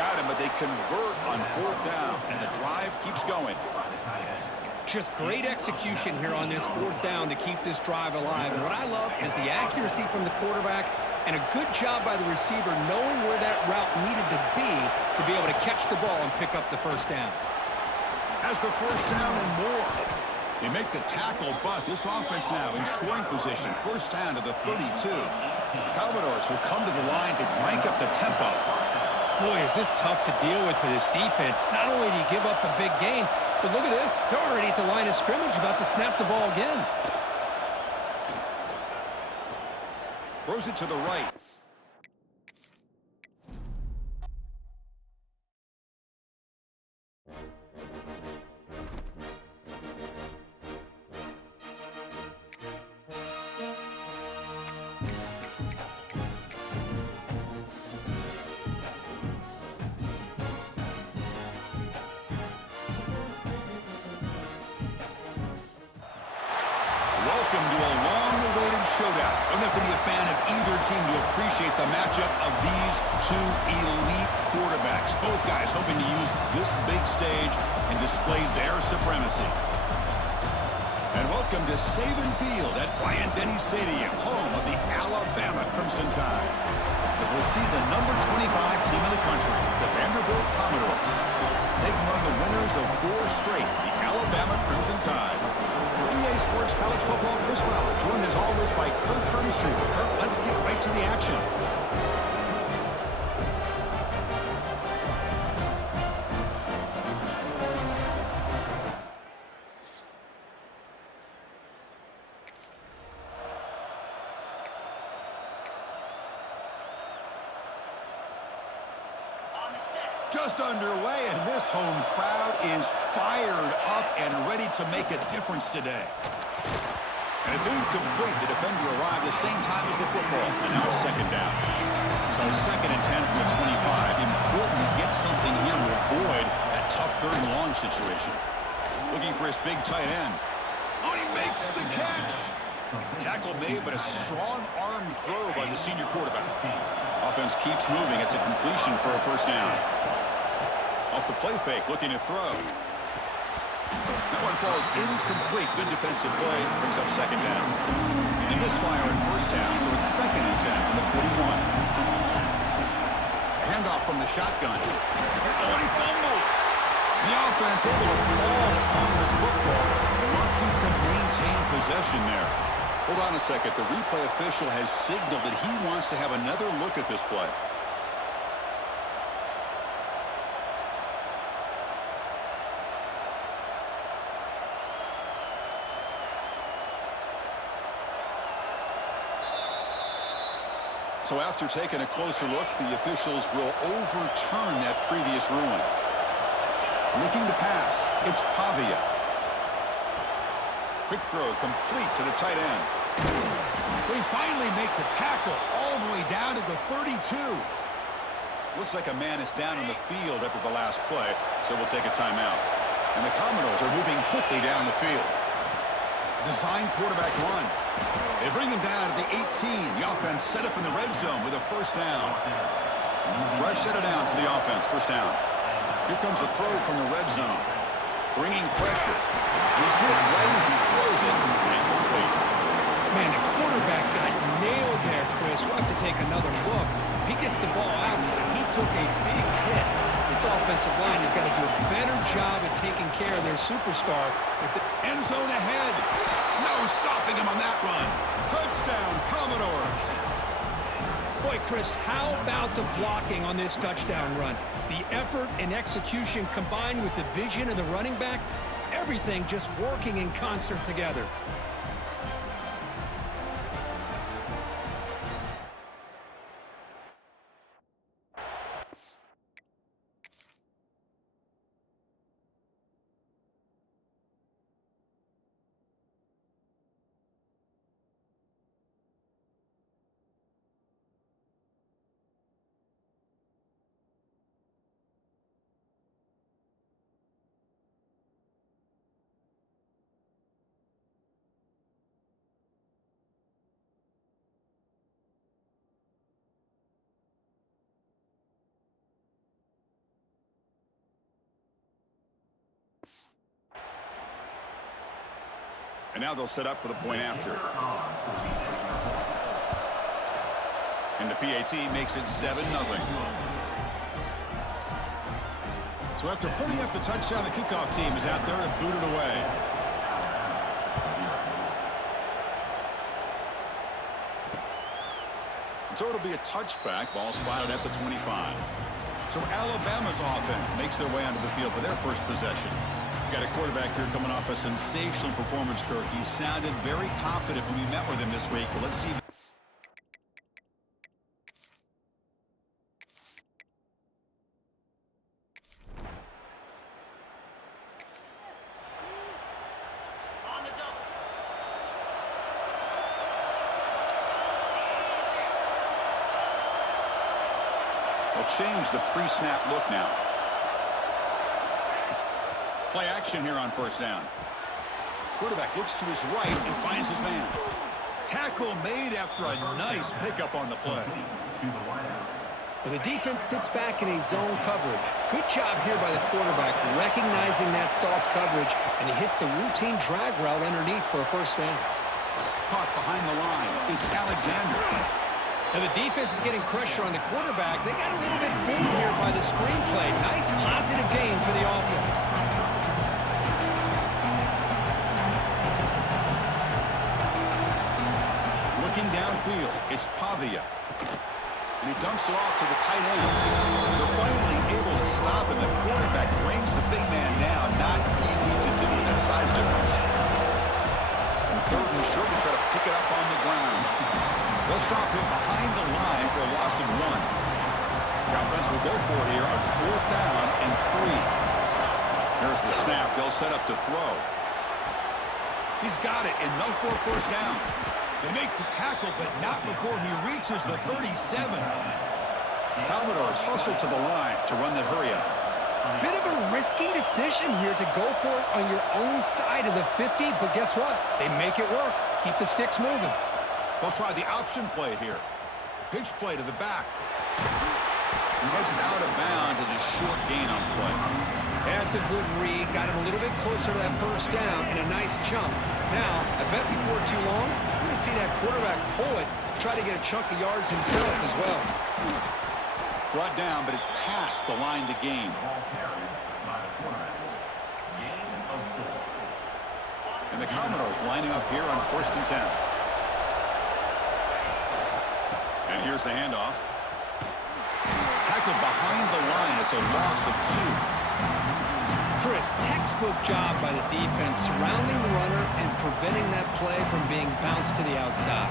got him, but they convert on 4th down, and the drive keeps going. Just great execution here on this 4th down to keep this drive alive. And what I love is the accuracy from the quarterback and a good job by the receiver knowing where that route needed to be able to catch the ball and pick up the 1st down. Has the 1st down and more. They make the tackle, but this offense now in scoring position. 1st down to the 32. Commodores will come to the line to crank up the tempo. Boy, is this tough to deal with for this defense. Not only do you give up a big gain, but look at this. They're already at the line of scrimmage about to snap the ball again. Throws it to the right. Welcome to a long-awaited showdown. Don't have to be a fan of either team to appreciate the matchup of these two elite quarterbacks. Both guys hoping to use this big stage and display their supremacy. And welcome to Saban Field at Bryant-Denny Stadium, home of the Alabama Crimson Tide. As we'll see the number 25 team in the country, the Vanderbilt Commodores, taking on the winners of 4 straight, the Alabama Crimson Tide. For EA Sports College Football, Chris Fowler, joined as always by Kirk Herbstreit. Kirk, let's get right to the action. Just underway, and this home crowd is fired up and ready to make a difference today. And it's incomplete. The defender arrived the same time as the football, and now it's 2nd down. So 2nd and 10 from the 25. Important to get something here to avoid that tough 3rd and long situation. Looking for his big tight end. Oh, he makes the catch. Tackle made, but a strong arm throw by the senior quarterback. Offense keeps moving. It's a completion for a 1st down. Off the play fake, looking to throw. That one falls incomplete. Good defensive play, brings up 2nd down. And misfire in 1st down, so it's 2nd and 10 from the 41. Handoff from the shotgun. Oh, and he fumbles. The offense able to fall on the football. Lucky to maintain possession there. Hold on a second. The replay official has signaled that he wants to have another look at this play. So after taking a closer look, the officials will overturn that previous ruling. Looking to pass, it's Pavia. Quick throw complete to the tight end. We finally make the tackle all the way down to the 32. Looks like a man is down on the field after the last play, so we'll take a timeout. And the Commodores are moving quickly down the field. Design quarterback run. They bring him down to the 18. The offense set up in the red zone with a 1st down. Fresh set of downs for the offense, 1st down. Here comes a throw from the red zone. Bringing pressure. He's hit right as he throws it. Incomplete. Man, the quarterback got nailed there, Chris. We'll have to take another look. He gets the ball out, but he took a big hit. This offensive line has got to do a better job at taking care of their superstar. If the end zone ahead. No stopping him on that run. Touchdown, Commodores. Boy, Chris, how about the blocking on this touchdown run? The effort and execution combined with the vision of the running back, everything just working in concert together. And now they'll set up for the point after. And the PAT makes it 7-0. So after putting up the touchdown, the kickoff team is out there to boot it away. So it'll be a touchback, ball spotted at the 25. So Alabama's offense makes their way onto the field for their first possession. Got a quarterback here coming off a sensational performance, Kirk. He sounded very confident when we met with him this week. Well, let's see. They'll change the pre-snap look now. Play action here on first down. Quarterback looks to his right and finds his man. Tackle made after a nice pickup on the play. Well, the defense sits back in a zone coverage. Good job here by the quarterback recognizing that soft coverage, and he hits the routine drag route underneath for a first down. Caught behind the line. It's Alexander. Now the defense is getting pressure on the quarterback. They got a little bit fooled here by the screenplay. Nice positive gain for the offense. Looking downfield, it's Pavia. And he dumps it off to the tight end. They're finally able to stop him. The quarterback brings the big man down. Not easy to do with that size difference. And third and short, to try to pick it up on the ground. They'll stop him behind the line for a loss of 1. The offense will go for it here on fourth down and 3. Here's the snap. They'll set up to throw. He's got it, and no for a first down. They make the tackle, but not before he reaches the 37. Commodores hustle to the line to run the hurry up. Bit of a risky decision here to go for it on your own side of the 50, but guess what? They make it work. Keep the sticks moving. They'll try the option play here. Pitch play to the back. Heads out of bounds as a short gain on the play. That's a good read. Got him a little bit closer to that first down and a nice jump. Now, I bet before too long, we're going to see that quarterback pull it, try to get a chunk of yards himself as well. Brought down, but it's past the line to gain. And the Commodores lining up here on first and 10. And here's the handoff. Tackled behind the line. It's a loss of 2. Chris, textbook job by the defense surrounding the runner and preventing that play from being bounced to the outside.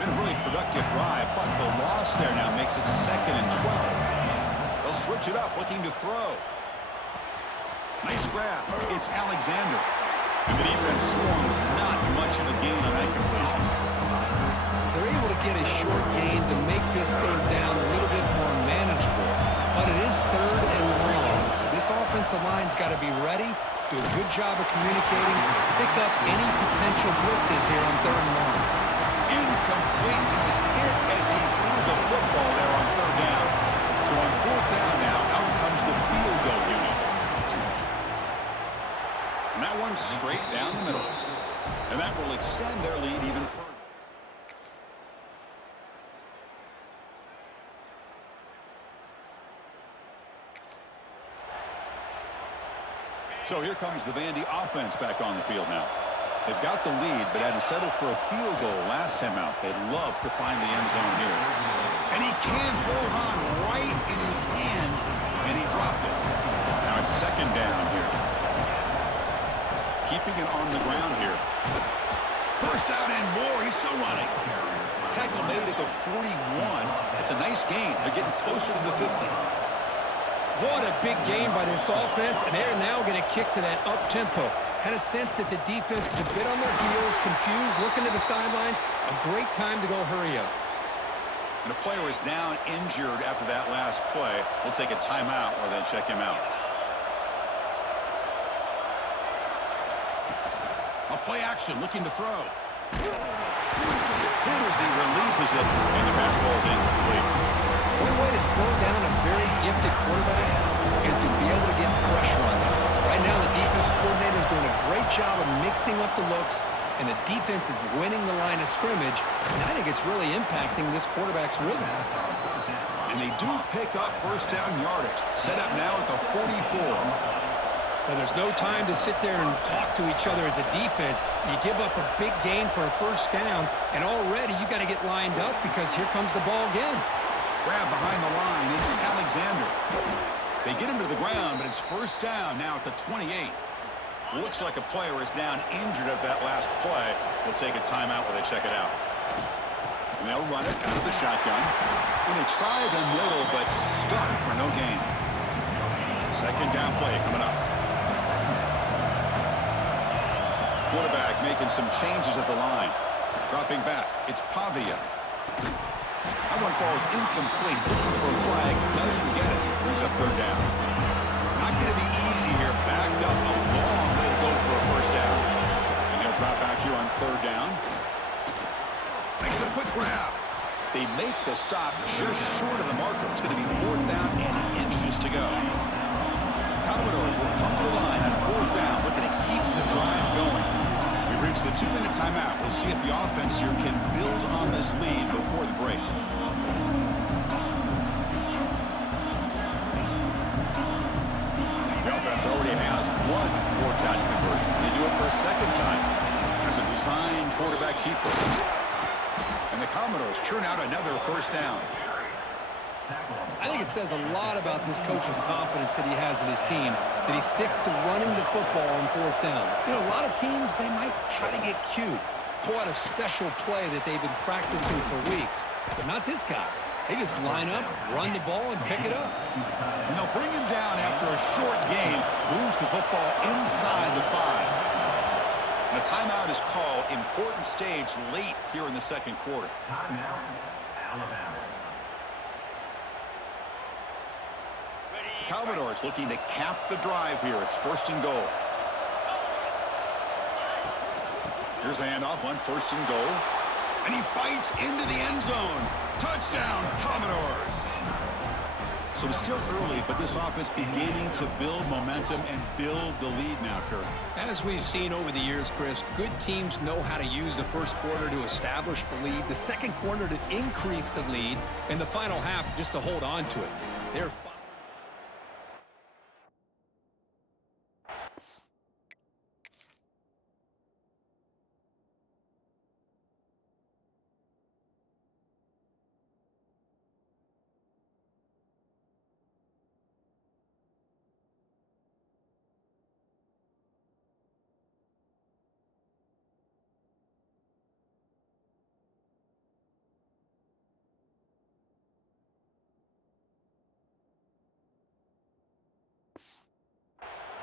Been a really productive drive, but the loss there now makes it 2nd and 12. They'll switch it up, looking to throw. Nice grab. It's Alexander. And the defense swarms not much of a gain on that completion. They're able to get a short gain to make this third down a little bit more manageable. But it is 3rd and long, so this offensive line's got to be ready, do a good job of communicating, pick up any potential blitzes here on 3rd and long. Incomplete, and it's hit as he threw the football there on 3rd down. So on 4th down now, out comes the field goal unit. And that one's straight down the middle. And that will extend their lead even further. So here comes the Vandy offense back on the field now. They've got the lead, but had to settle for a field goal last time out. They'd love to find the end zone here. And he can hold on right in his hands, and he dropped it. Now it's 2nd down here. Keeping it on the ground here. First out and more. He's still running. Tackle made at the 41. It's a nice gain. They're getting closer to the 50. What a big game by this offense, and they're now going to kick to that up-tempo. Kind of sense that the defense is a bit on their heels, confused, looking to the sidelines. A great time to go hurry up. And a player is down injured after that last play. We'll take a timeout or then check him out. A play action, looking to throw. Hit as he releases it, and the pass ball is incomplete. One way to slow down a very gifted quarterback is to be able to get pressure on them. Right now, the defense coordinator is doing a great job of mixing up the looks, and the defense is winning the line of scrimmage, and I think it's really impacting this quarterback's rhythm. And they do pick up first down yardage. Set up now at the 44. Well, there's no time to sit there and talk to each other as a defense. You give up a big gain for a first down, and already you got to get lined up because here comes the ball again. Grab behind the line. It's Alexander. They get him to the ground, but it's first down now at the 28. Looks like a player is down injured at that last play. We'll take a timeout while they check it out. And they'll run it out of the shotgun. And they try the middle, but stuck for no gain. Second down play coming up. Quarterback making some changes at the line. Dropping back. It's Pavia. That one falls incomplete. Looking for a flag. Doesn't get it. Brings up third down. Not going to be easy here. Backed up a long way to go for a first down. And they'll drop back here on third down. Makes a quick grab. They make the stop just short of the marker. It's going to be fourth down and inches to go. Commodores will come to the line on fourth down, looking to keep the drive going. We've reached the 2-minute timeout. We'll see if the offense here can build on this lead before the break. The offense already has one four-down conversion. They do it for a second time as a design quarterback keeper. And the Commodores churn out another first down. I think it says a lot about this coach's confidence that he has in his team, that he sticks to running the football on fourth down. You know, a lot of teams, they might try to get cute, pull out a special play that they've been practicing for weeks, but not this guy. They just line up, run the ball, and pick it up. And they'll bring him down after a short game, moves the football inside the 5. And a timeout is called. Important stage late here in the second quarter. Timeout, Alabama. Commodores looking to cap the drive here. It's first and goal. Here's the handoff on first and goal. And he fights into the end zone. Touchdown, Commodores. So it's still early, but this offense beginning to build momentum and build the lead now, Kirk. As we've seen over the years, Chris, good teams know how to use the first quarter to establish the lead, the second quarter to increase the lead, and the final half just to hold on to it. They're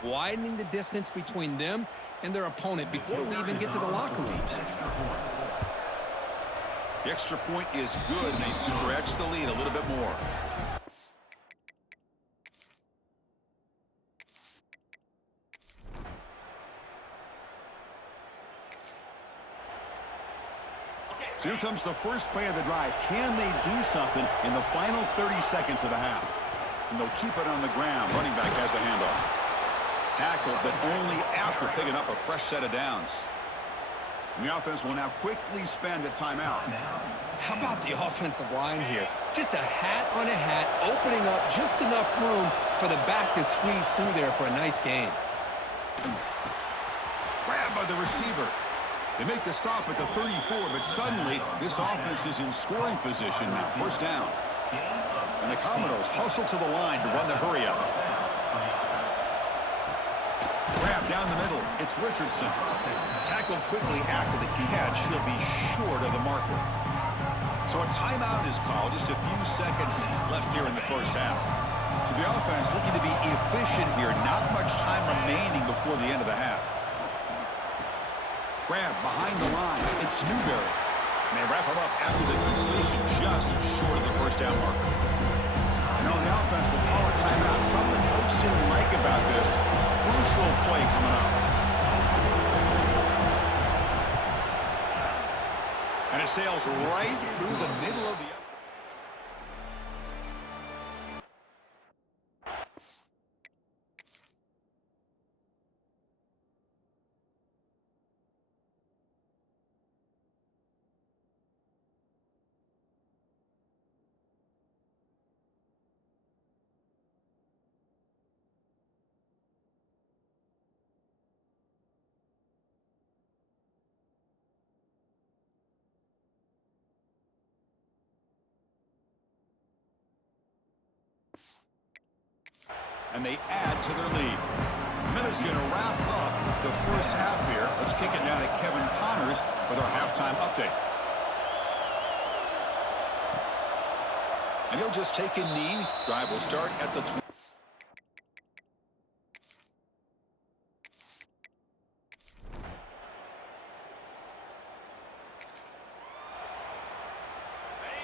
widening the distance between them and their opponent before we even get to the locker rooms. The extra point is good, and they stretch the lead a little bit more. So here comes the first play of the drive. Can they do something in the final 30 seconds of the half? And they'll keep it on the ground. Running back has the handoff. Tackled, but only after picking up a fresh set of downs. And the offense will now quickly spend a timeout. How about the offensive line here? Just a hat on a hat, opening up just enough room for the back to squeeze through there for a nice gain. Grabbed by the receiver. They make the stop at the 34, but suddenly this offense is in scoring position now. First down. And the Commodores hustle to the line to run the hurry-up. Grab down the middle. It's Richardson. Tackled quickly after the catch. He'll be short of the marker. So a timeout is called. Just a few seconds left here in the first half. So the offense looking to be efficient here. Not much time remaining before the end of the half. Grab behind the line. It's Newberry. And they wrap him up after the completion just short of the first down marker. And on the offense will call a timeout. Something coach didn't like about this. Crucial play coming up. And it sails right through the middle of the... and they add to their lead. Minute's going to wrap up the first half here. Let's kick it down to Kevin Connors with our halftime update. And he'll just take a knee. Drive will start at the 20.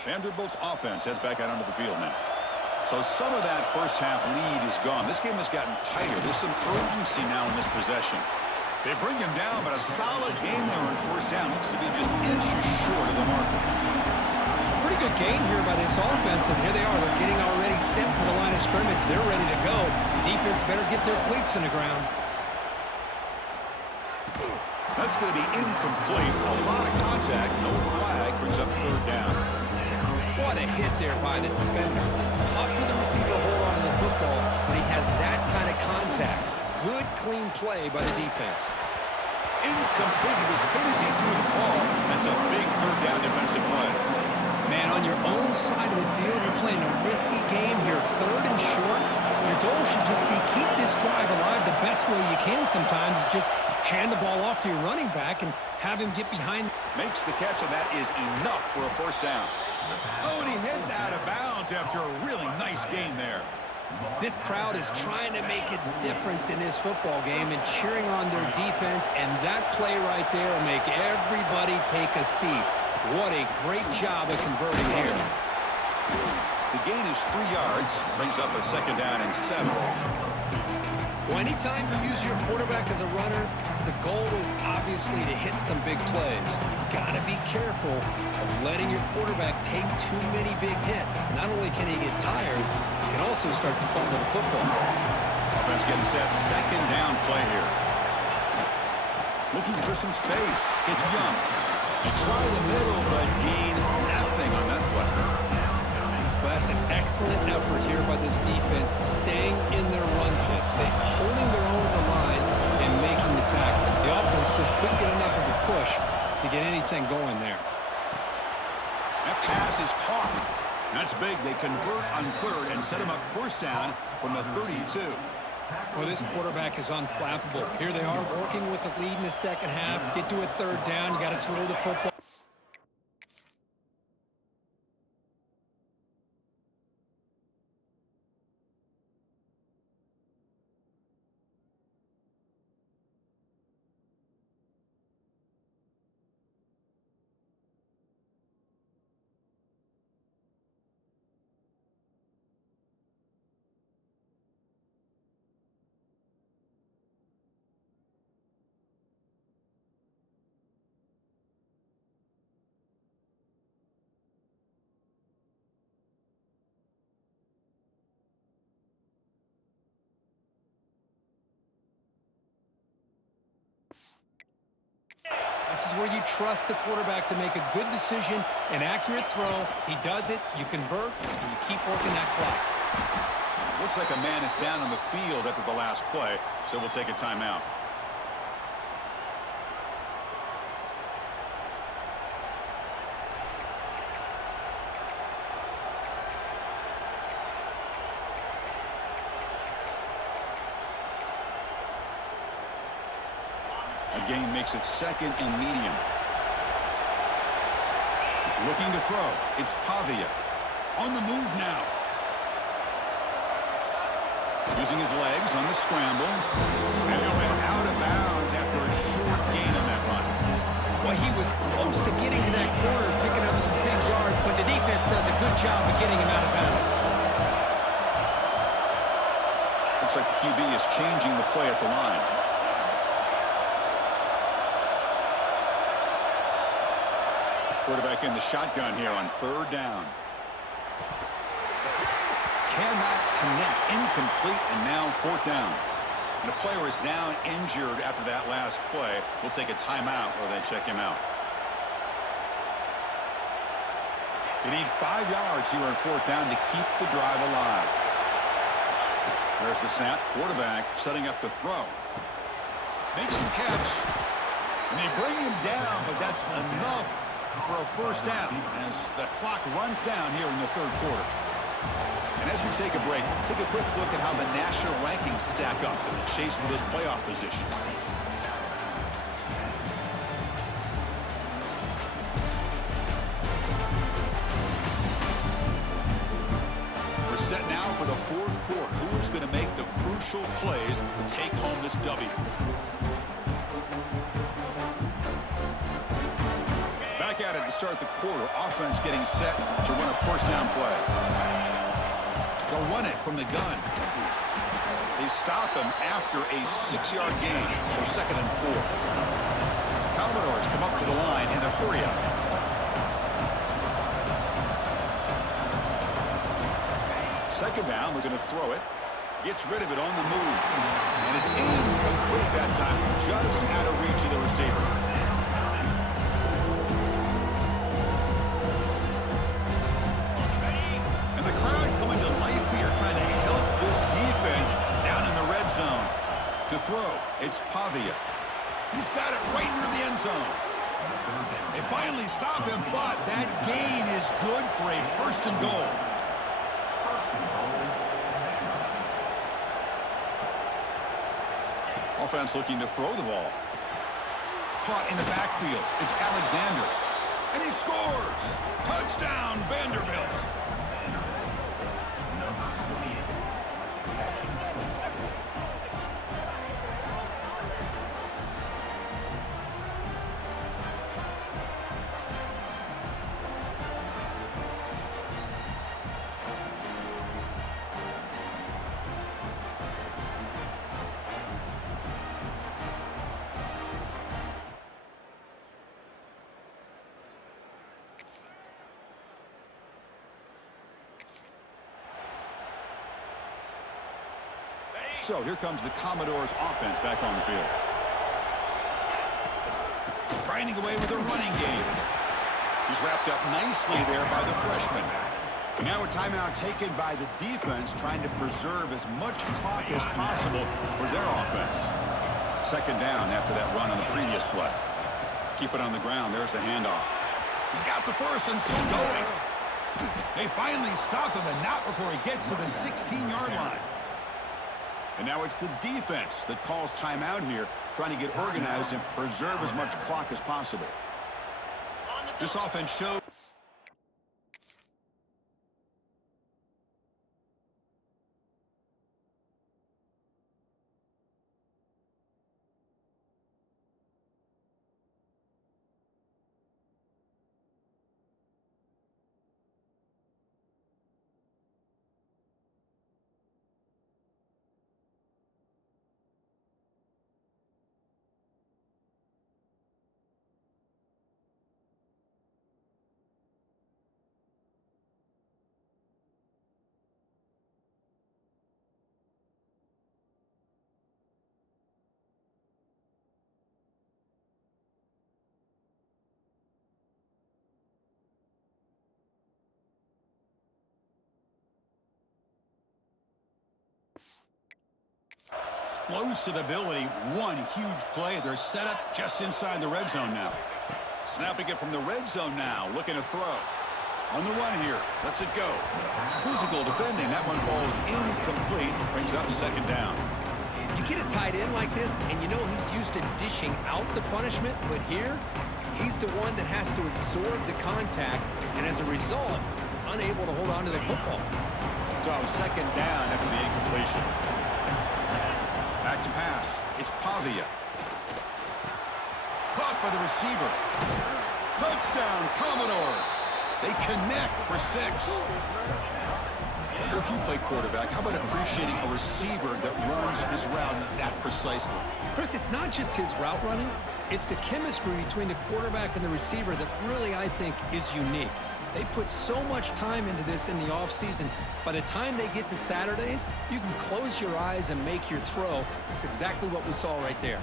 Vanderbilt's offense heads back out onto the field now. So some of that first half lead is gone. This game has gotten tighter. There's some urgency now in this possession. They bring him down, but a solid game there on first down. Looks to be just inches short of the mark. Pretty good game here by this offense, and here they are. They're getting already sent to the line of scrimmage. They're ready to go. Defense better get their cleats in the ground. That's going to be incomplete. A lot of contact. No flag. Brings up third down. What a hit there by the defender. Tough for the receiver to hold on to the football, but he has that kind of contact. Good, clean play by the defense. Incomplete. He was hit as he threw the ball. That's a big third down defensive play. Man, on your own side of the field, you're playing a risky game here. Third and short. Your goal should just be keep this drive alive the best way you can sometimes. Is just hand the ball off to your running back and have him get behind. Makes the catch, and that is enough for a first down. Oh, and he heads out of bounds after a really nice game there. This crowd is trying to make a difference in this football game and cheering on their defense, and that play right there will make everybody take a seat. What a great job of converting here. The gain is 3 yards, brings up a second down and 7. Well, anytime you use your quarterback as a runner, the goal is obviously to hit some big plays. You've got to be careful of letting your quarterback take too many big hits. Not only can he get tired, he can also start to fumble the football. Offense getting set. Second down play here. Looking for some space. It's Young. They try the middle, but gain nothing on that play. Well, that's an excellent effort here by this defense, staying in their run fits. They're holding their own at the line and making the tackle. The offense just couldn't get enough of a push to get anything going there. That pass is caught. That's big. They convert on third and set him up first down from the 32. Well, this quarterback is unflappable. Here they are working with the lead in the second half. Get to a third down. You got to throw the football. This is where you trust the quarterback to make a good decision, an accurate throw. He does it, you convert, and you keep working that clock. Looks like a man is down on the field after the last play, so we'll take a timeout. Gain makes it second and medium. Looking to throw. It's Pavia. On the move now. Using his legs on the scramble. And he'll head out of bounds after a short gain on that run. Well, he was close to getting to that corner, picking up some big yards, but the defense does a good job of getting him out of bounds. Looks like the QB is changing the play at the line. Quarterback in the shotgun here on third down. Cannot connect. Incomplete, and now fourth down. And a player is down injured after that last play. We'll take a timeout while they check him out. They need 5 yards here on fourth down to keep the drive alive. There's the snap. Quarterback setting up the throw. Makes the catch. And they bring him down, but that's enough for a first down as the clock runs down here in the third quarter. And as we take a break, take a quick look at how the national rankings stack up in the chase for those playoff positions. We're set now for the fourth quarter. Who is going to make the crucial plays to take home this W? Back at it to start the quarter. Offense getting set to run a first down play. They'll run it from the gun. They stop him after a 6-yard gain, so 2nd and 4. Commodores come up to the line in a hurry-up. Second down, we're going to throw it. Gets rid of it on the move. And it's incomplete that time, just out of reach of the receiver. Zone. To throw, it's Pavia. He's got it right near the end zone. They finally stop him, but that gain is good for a 1st and goal. Offense looking to throw the ball. Caught in the backfield. It's Alexander. And he scores! Touchdown, Vanderbilt! So here comes the Commodores offense back on the field. Grinding away with a running game. He's wrapped up nicely there by the freshman. And now a timeout taken by the defense, trying to preserve as much clock as possible for their offense. 2nd down after that run on the previous play. Keep it on the ground. There's the handoff. He's got the first and still going. They finally stop him, and not before he gets to the 16-yard line. And now it's the defense that calls timeout here, trying to get organized and preserve as much clock as possible. This offense shows. Explosive ability, one huge play. They're set up just inside the red zone now. Snapping it from the red zone now, looking to throw. On the run here, lets it go. Physical defending, that one falls incomplete, brings up 2nd down. You get a tight end like this, and you know he's used to dishing out the punishment, but here, he's the one that has to absorb the contact, and as a result, he's unable to hold on to the football. So 2nd down after the incompletion. Back to pass. It's Pavia. Caught by the receiver. Touchdown, Commodores. They connect for 6. Coach, you play quarterback. How about appreciating a receiver that runs his routes that precisely? Chris, it's not just his route running. It's the chemistry between the quarterback and the receiver that really, I think, is unique. They put so much time into this in the offseason. By the time they get to Saturdays, you can close your eyes and make your throw. That's exactly what we saw right there.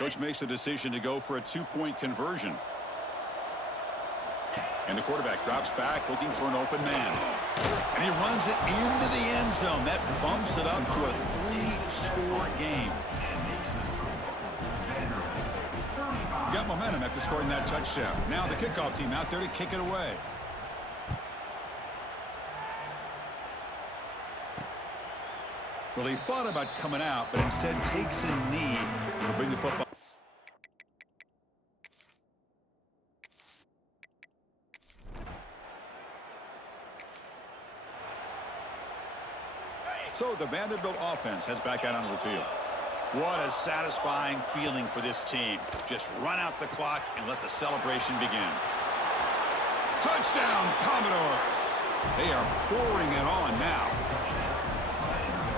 Coach makes the decision to go for a two-point conversion. And the quarterback drops back looking for an open man. And he runs it into the end zone. That bumps it up to a 3-score game. Got momentum after scoring that touchdown. Now the kickoff team out there to kick it away. Well, he thought about coming out, but instead takes a knee to bring the football. So the Vanderbilt offense heads back out onto the field. What a satisfying feeling for this team. Just run out the clock and let the celebration begin. Touchdown, Commodores! They are pouring it on now.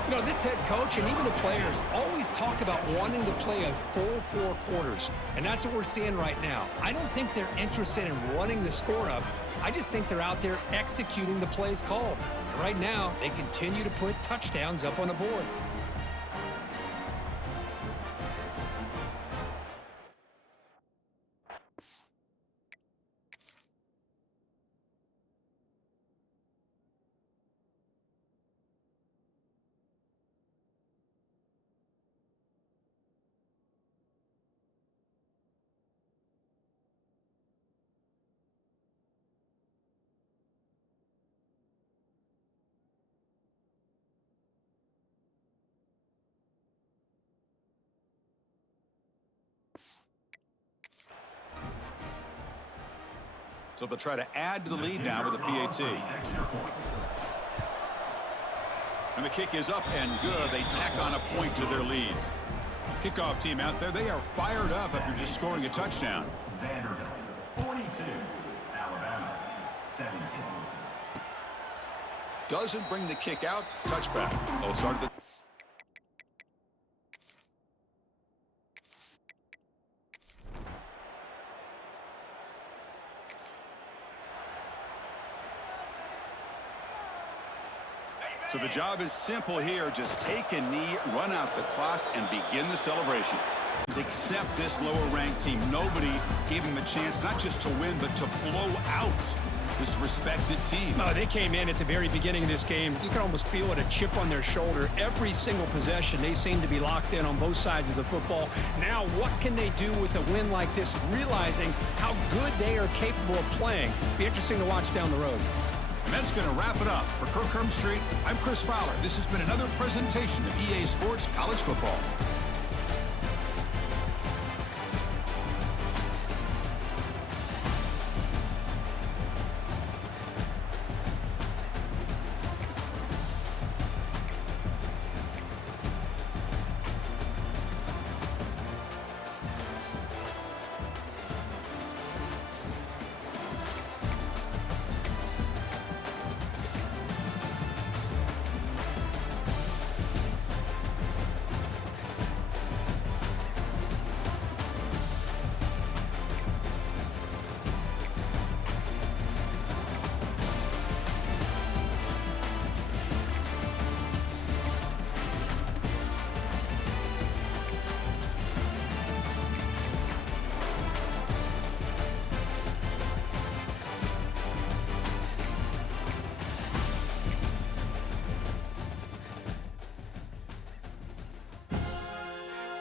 You know, this head coach and even the players always talk about wanting to play a full 4 quarters, and that's what we're seeing right now. I don't think they're interested in running the score up. I just think they're out there executing the plays called. And right now, they continue to put touchdowns up on the board. So they'll try to add to the lead now with a PAT. And the kick is up and good. They tack on a point to their lead. Kickoff team out there, they are fired up after just scoring a touchdown. Vanderbilt 42, Alabama 17. Doesn't bring the kick out. Touchback. They'll start the... So the job is simple here. Just take a knee, run out the clock, and begin the celebration. Except this lower-ranked team. Nobody gave them a chance not just to win, but to blow out this respected team. No, they came in at the very beginning of this game. You can almost feel it, a chip on their shoulder. Every single possession, they seem to be locked in on both sides of the football. Now, what can they do with a win like this, realizing how good they are capable of playing? Be interesting to watch down the road. And that's going to wrap it up. For Kirk Herbstreit, I'm Chris Fowler. This has been another presentation of EA Sports College Football.